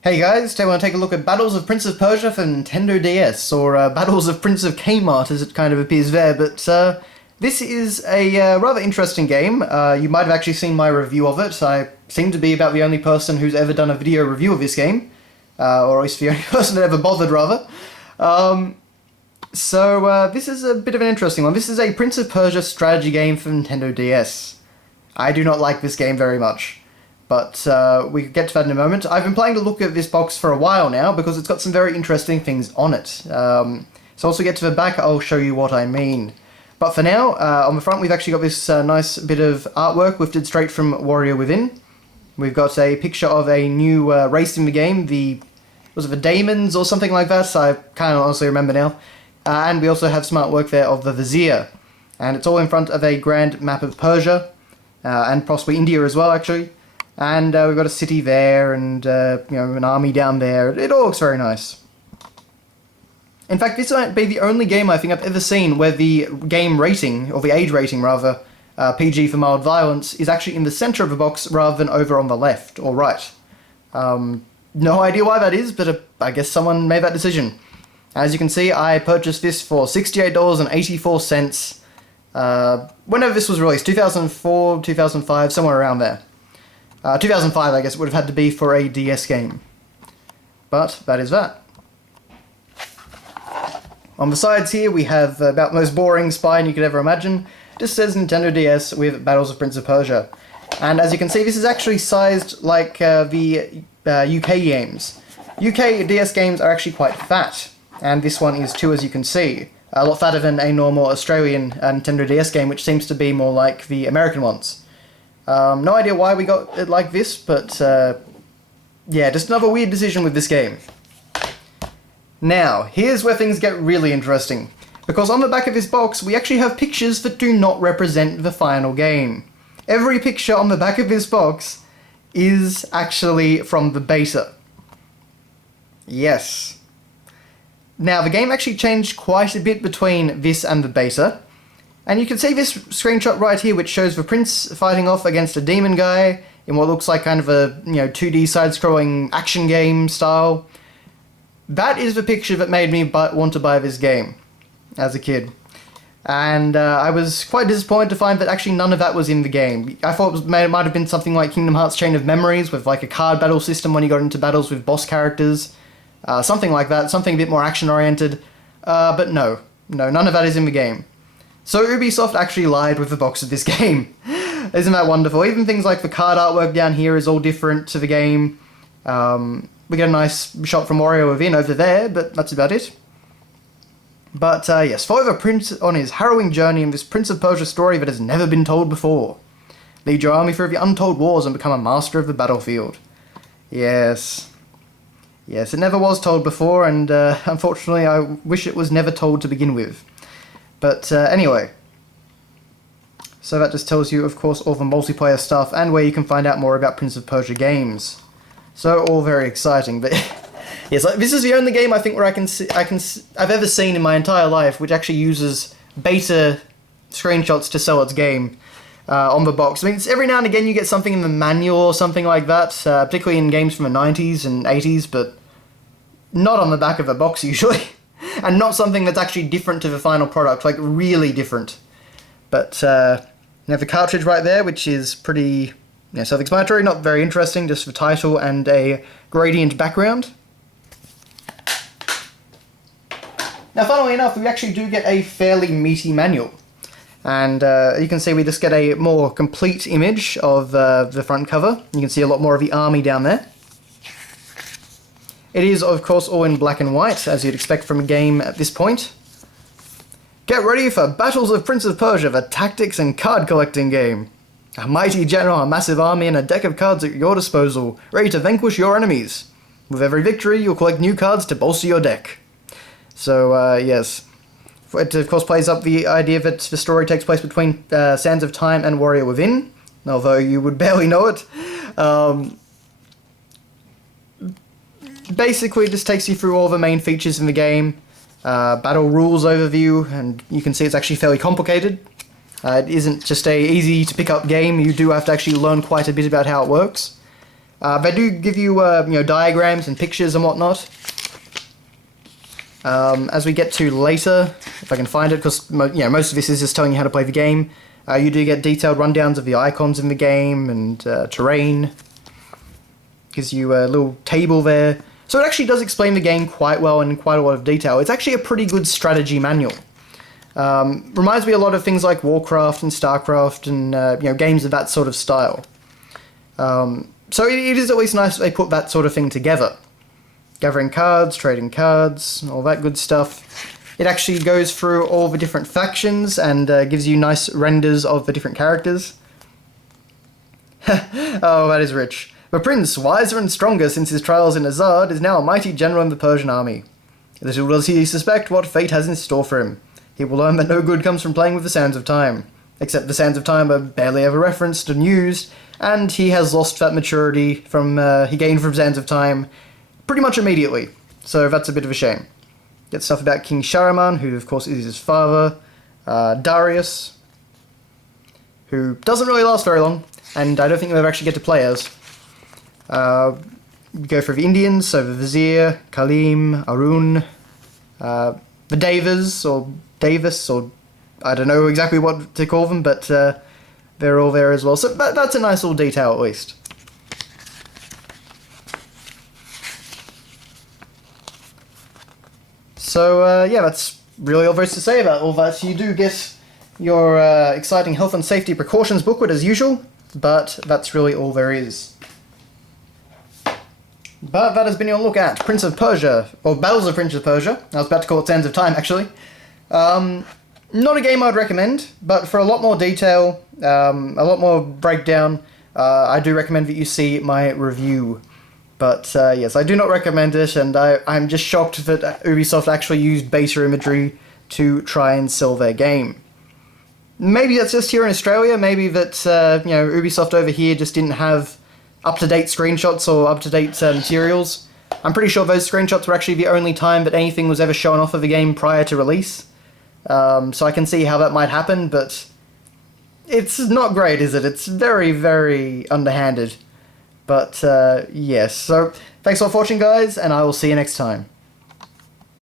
Hey guys, today I want to take a look at Battles of Prince of Persia for Nintendo DS, or Battles of Prince of Kmart as it kind of appears there, but this is a rather interesting game. You might have actually seen my review of it. I seem to be about the only person who's ever done a video review of this game, or at least the only person that ever bothered, rather. This is a bit of an interesting one. This is a Prince of Persia strategy game for Nintendo DS. I do not like this game very much. But we can get to that in a moment. I've been planning to look at this box for a while now because it's got some very interesting things on it. So once we get to the back, I'll show you what I mean. But for now, on the front, we've actually got this nice bit of artwork lifted straight from Warrior Within. We've got a picture of a new race in the game, was it the Daemons or something like that? I can't honestly remember now. And we also have some artwork there of the Vizier. And it's all in front of a grand map of Persia, and possibly India as well, actually. And we've got a city there, and an army down there. It all looks very nice. In fact, this might be the only game I think I've ever seen where the game rating, or the age rating rather, PG for mild violence, is actually in the center of the box rather than over on the left or right. No idea why that is, but I guess someone made that decision. As you can see, I purchased this for $68.84. Whenever this was released, 2004, 2005, somewhere around there. 2005, I guess it would have had to be for a DS game. But that is that. On the sides here, we have about the most boring spine you could ever imagine. Just says Nintendo DS with Battles of Prince of Persia. And as you can see, this is actually sized like the UK games. UK DS games are actually quite fat, and this one is too, as you can see. A lot fatter than a normal Australian Nintendo DS game, which seems to be more like the American ones. No idea why we got it like this, but yeah, just another weird decision with this game. Now, here's where things get really interesting, because on the back of this box we actually have pictures that do not represent the final game. Every picture on the back of this box is actually from the beta. Yes. Now, the game actually changed quite a bit between this and the beta. And you can see this screenshot right here, which shows the prince fighting off against a demon guy in what looks like kind of a 2D side-scrolling action game style. That is the picture that made me want to buy this game as a kid. And I was quite disappointed to find that actually none of that was in the game. I thought it might have been something like Kingdom Hearts Chain of Memories with like a card battle system when you got into battles with boss characters. Something like that, something a bit more action-oriented. But no, none of that is in the game. So Ubisoft actually lied with the box of this game. Isn't that wonderful? Even things like the card artwork down here is all different to the game. We get a nice shot from Wario Within over there, but that's about it. But yes, follow the prince on his harrowing journey in this Prince of Persia story that has never been told before. Lead your army through the untold wars and become a master of the battlefield. Yes. Yes, it never was told before, and unfortunately I wish it was never told to begin with. But anyway, so that just tells you, of course, all the multiplayer stuff and where you can find out more about Prince of Persia games. So all very exciting. But yes, this is the only game I think where I've ever seen in my entire life which actually uses beta screenshots to sell its game on the box. I mean, every now and again you get something in the manual or something like that, particularly in games from the 90s and 80s, but not on the back of a box usually. And not something that's actually different to the final product, like really different. But you have the cartridge right there, which is pretty self-explanatory, not very interesting, just the title and a gradient background. Now, funnily enough, we actually do get a fairly meaty manual. And you can see we just get a more complete image of the front cover. You can see a lot more of the army down there. It is, of course, all in black and white, as you'd expect from a game at this point. Get ready for Battles of Prince of Persia, the tactics and card collecting game. A mighty general, a massive army, and a deck of cards at your disposal, ready to vanquish your enemies. With every victory, you'll collect new cards to bolster your deck. So, yes. It, of course, plays up the idea that the story takes place between Sands of Time and Warrior Within, although you would barely know it. Basically, it just takes you through all the main features in the game, battle rules overview, and you can see it's actually fairly complicated. It isn't just a easy to pick up game, you do have to actually learn quite a bit about how it works. They do give you, diagrams and pictures and whatnot. As we get to later, if I can find it, because most of this is just telling you how to play the game. You do get detailed rundowns of the icons in the game and terrain. Gives you a little table there. So it actually does explain the game quite well in quite a lot of detail. It's actually a pretty good strategy manual. Reminds me a lot of things like Warcraft and Starcraft and games of that sort of style. So it is at least nice that they put that sort of thing together. Gathering cards, trading cards, all that good stuff. It actually goes through all the different factions and gives you nice renders of the different characters. Oh, that is rich. The prince, wiser and stronger since his trials in Azad, is now a mighty general in the Persian army. Little does he suspect what fate has in store for him. He will learn that no good comes from playing with the sands of time. Except the sands of time are barely ever referenced and used, and he has lost that maturity he gained from sands of time pretty much immediately. So that's a bit of a shame. Get stuff about King Shahriman, who of course is his father, Darius, who doesn't really last very long, and I don't think we'll ever actually get to play as. Go for the Indians, so the Vizier, Kalim, Arun, the Davis, or I don't know exactly what to call them, but they're all there as well. So that's a nice little detail at least. So that's really all there is to say about all that. You do get your exciting health and safety precautions booklet as usual, but that's really all there is. But that has been your look at Prince of Persia, or Battles of Prince of Persia. I was about to call it Sands of Time, actually. Not a game I'd recommend, but for a lot more detail, a lot more breakdown, I do recommend that you see my review. But yes, I do not recommend it, and I'm just shocked that Ubisoft actually used beta imagery to try and sell their game. Maybe that's just here in Australia, maybe that Ubisoft over here just didn't have up-to-date screenshots or up-to-date materials. I'm pretty sure those screenshots were actually the only time that anything was ever shown off of the game prior to release. So I can see how that might happen, but it's not great, is it? It's very, very underhanded. But yes, so thanks for watching, guys, and I will see you next time.